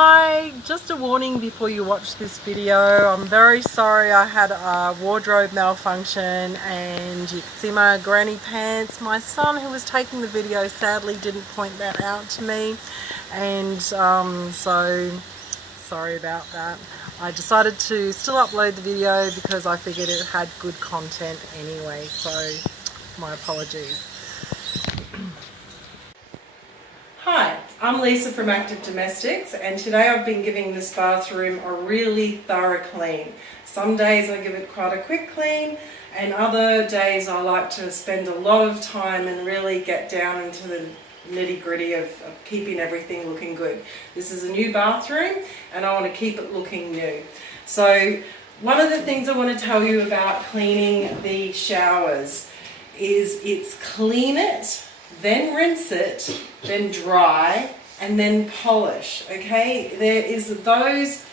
Hi, just a warning before you watch this video. I'm very sorry I had a wardrobe malfunction and you can see my granny pants. My son who was taking the video sadly didn't point that out to me, and so sorry about that. I decided to still upload the video because I figured it had good content anyway, so my apologies. Hi, I'm Lisa from Active Domestics, and today I've been giving this bathroom a really thorough clean. Some days I give it quite a quick clean, and other days I like to spend a lot of time and really get down into the nitty-gritty of keeping everything looking good. This is a new bathroom and I want to keep it looking new. So one of the things I want to tell you about cleaning the showers is it's clean it, then rinse it, then dry, and then polish. Okay, there is those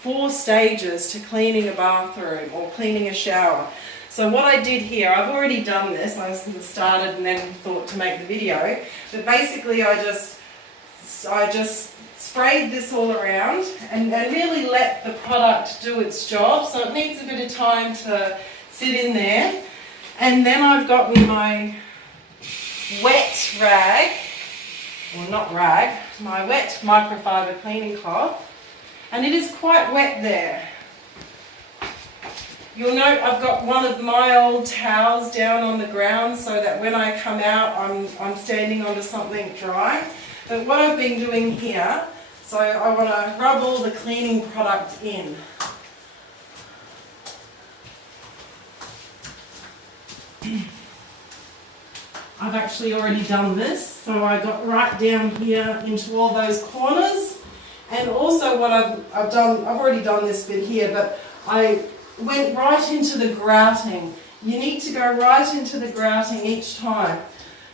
4 stages to cleaning a bathroom or cleaning a shower. So what I did here, I've already done this. I started and then thought to make the video, but basically I just sprayed this all around and really let the product do its job. So it needs a bit of time to sit in there, and then I've gotten my wet rag, or not rag, my wet microfiber cleaning cloth, and it is quite wet there. You'll note I've got one of my old towels down on the ground so that when I come out I'm standing onto something dry. But what I've been doing here, so I want to rub all the cleaning product in. I've actually already done this, so I got right down here into all those corners. And also what I've done, I've already done this bit here, but I went right into the grouting. You need to go right into the grouting each time.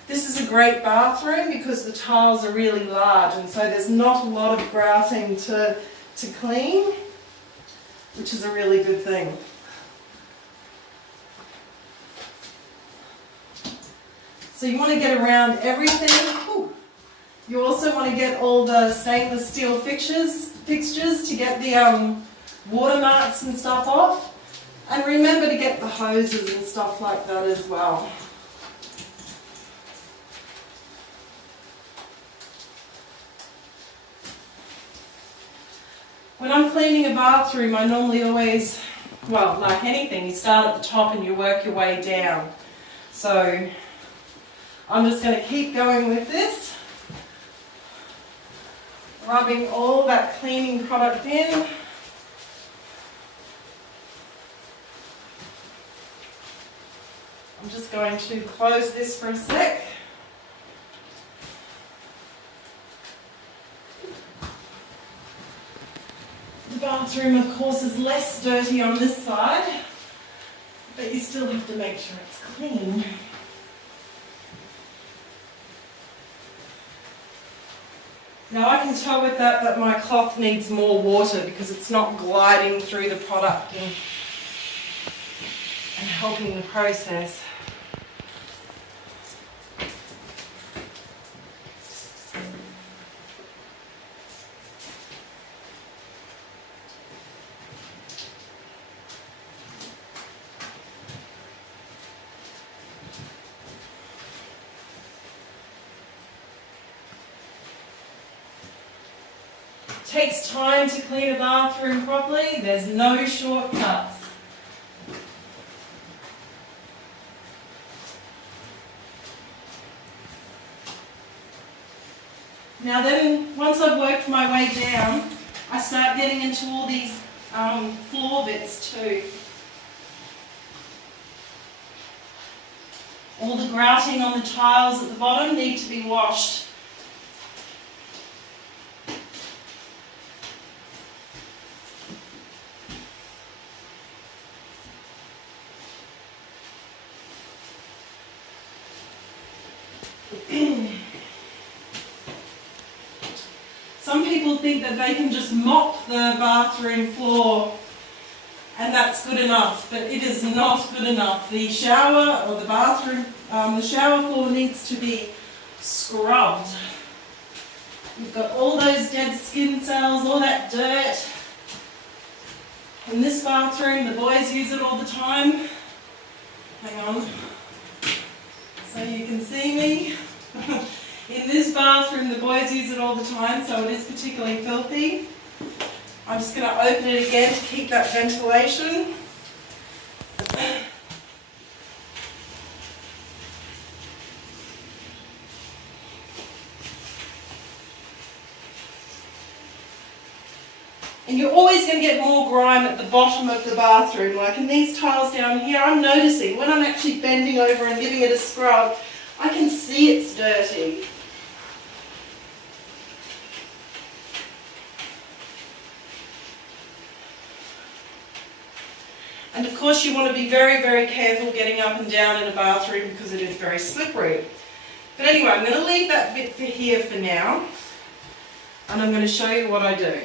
This is a great bathroom because the tiles are really large, and so there's not a lot of grouting to clean, which is a really good thing. So you want to get around everything. Ooh. You also want to get all the stainless steel fixtures to get the watermarks and stuff off. And remember to get the hoses and stuff like that as well. When I'm cleaning a bathroom, I normally always, well, like anything, you start at the top and you work your way down. So I'm just going to keep going with this, rubbing all that cleaning product in. I'm just going to close this for a sec. The bathroom, of course, is less dirty on this side, but you still have to make sure it's clean. Now I can tell with that my cloth needs more water because it's not gliding through the product and helping the process. It takes time to clean a bathroom properly. There's no shortcuts. Now then, once I've worked my way down, I start getting into all these floor bits too. All the grouting on the tiles at the bottom need to be washed. Some people think that they can just mop the bathroom floor and that's good enough, but it is not good enough. The shower or the bathroom, the shower floor needs to be scrubbed. You've got all those dead skin cells cells, all that dirt. In this bathroom, the boys use it all the time. Hang on, so you can see me. In this bathroom, the boys use it all the time, so it is particularly filthy. I'm just going to open it again to keep that ventilation. And you're always going to get more grime at the bottom of the bathroom. Like in these tiles down here, I'm noticing when I'm actually bending over and giving it a scrub, I can see it's dirty. And of course you want to be very, very careful getting up and down in a bathroom because it is very slippery. But anyway, I'm going to leave that bit for here for now. And I'm going to show you what I do.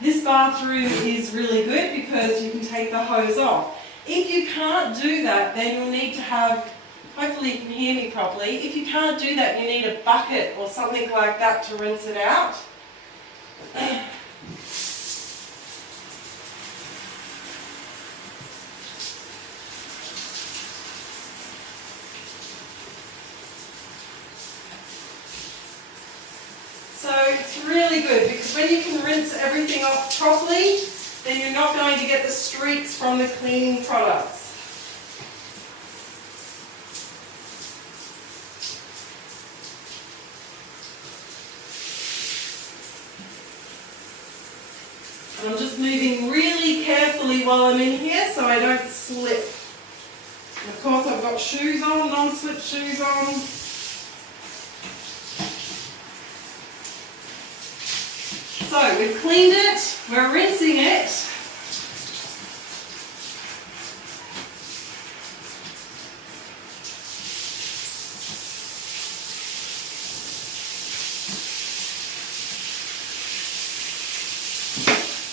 This bathroom is really good because you can take the hose off. If you can't do that, then you'll need to have, hopefully you can hear me properly, if you can't do that, you need a bucket or something like that to rinse it out. So it's really good because when you can rinse everything off properly, then you're not going to get the streaks from the cleaning products. And I'm just moving really carefully while I'm in here so I don't slip. And of course I've got shoes on, non-slip shoes on. So we've cleaned it, we're rinsing it.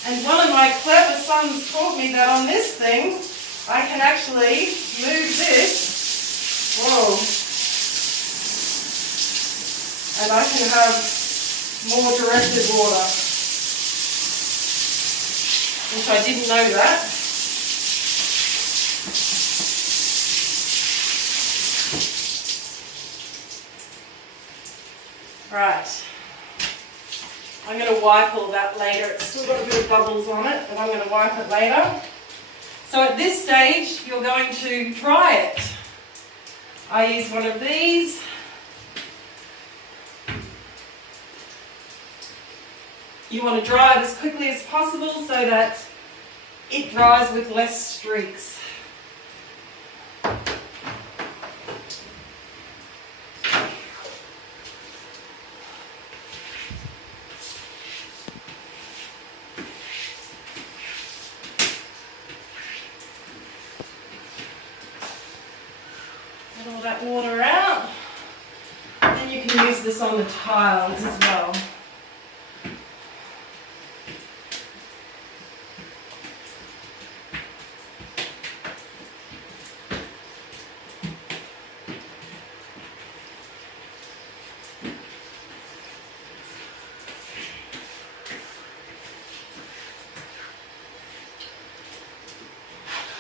And one of my clever sons taught me that on this thing, I can actually move this, whoa, and I can have more directed water, which I didn't know that. Right, I'm going to wipe all that later. It's still got a bit of bubbles on it, but I'm going to wipe it later. So at this stage, you're going to dry it. I use one of these. You want to dry it as quickly as possible so that it dries with less streaks. Get all that water out. And you can use this on the tiles as well.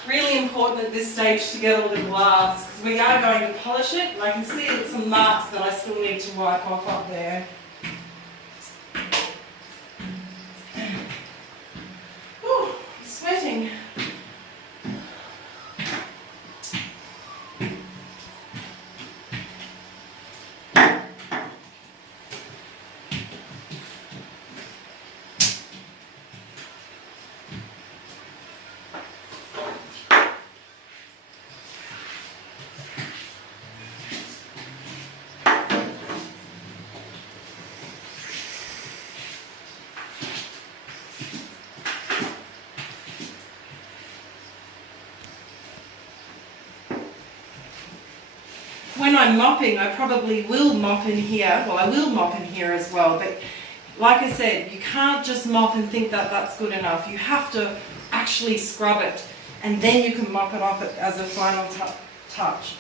Really important at this stage to get all the glass because we are going to polish it, and I can see some marks that I still need to wipe off up there. Ooh, I'm sweating. When I'm mopping, I probably will mop in here. Well, I will mop in here as well, but like I said, you can't just mop and think that that's good enough. You have to actually scrub it, and then you can mop it off as a final touch.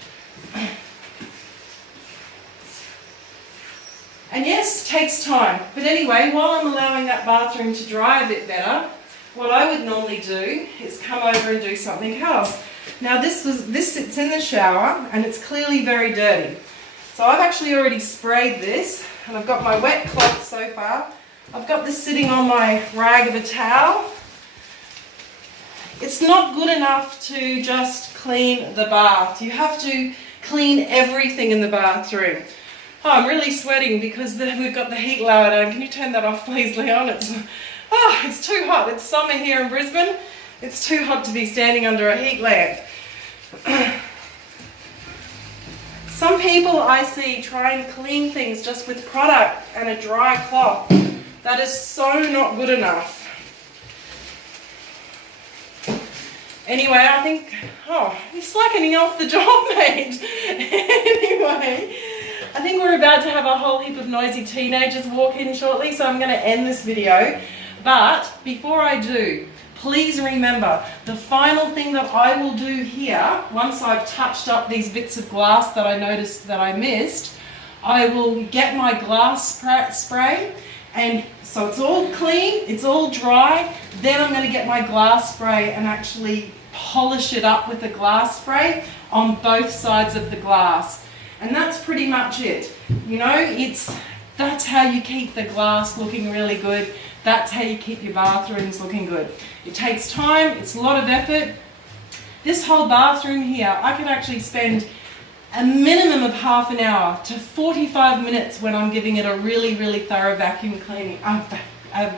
And yes, takes time. But anyway, while I'm allowing that bathroom to dry a bit better, what I would normally do is come over and do something else. Now this sits in the shower and it's clearly very dirty. So I've actually already sprayed this and I've got my wet cloth so far. I've got this sitting on my rag of a towel. It's not good enough to just clean the bath. You have to clean everything in the bathroom. Oh, I'm really sweating because we've got the heat lowered on. Can you turn that off please, Leon? It's too hot. It's summer here in Brisbane. It's too hot to be standing under a heat lamp. Some people I see try and clean things just with product and a dry cloth. That is so not good enough. Anyway, I think, you're slackening off the job, mate. Anyway, I think we're about to have a whole heap of noisy teenagers walk in shortly, so I'm going to end this video. But before I do, please remember, the final thing that I will do here, once I've touched up these bits of glass that I noticed that I missed, I will get my glass spray, and so it's all clean, it's all dry, then I'm going to get my glass spray and actually polish it up with the glass spray on both sides of the glass. And that's pretty much it. You know, that's how you keep the glass looking really good. That's how you keep your bathrooms looking good. It takes time, it's a lot of effort. This whole bathroom here, I could actually spend a minimum of half an hour to 45 minutes when I'm giving it a really, really thorough vacuum cleaning,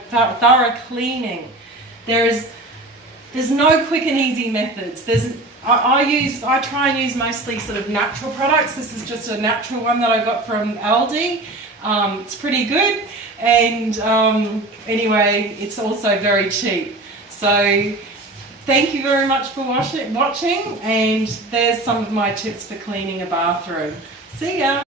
thorough cleaning. There's no quick and easy methods. I try and use mostly sort of natural products. This is just a natural one that I got from Aldi. It's pretty good, and anyway, it's also very cheap. So thank you very much for watching, and there's some of my tips for cleaning a bathroom. See ya!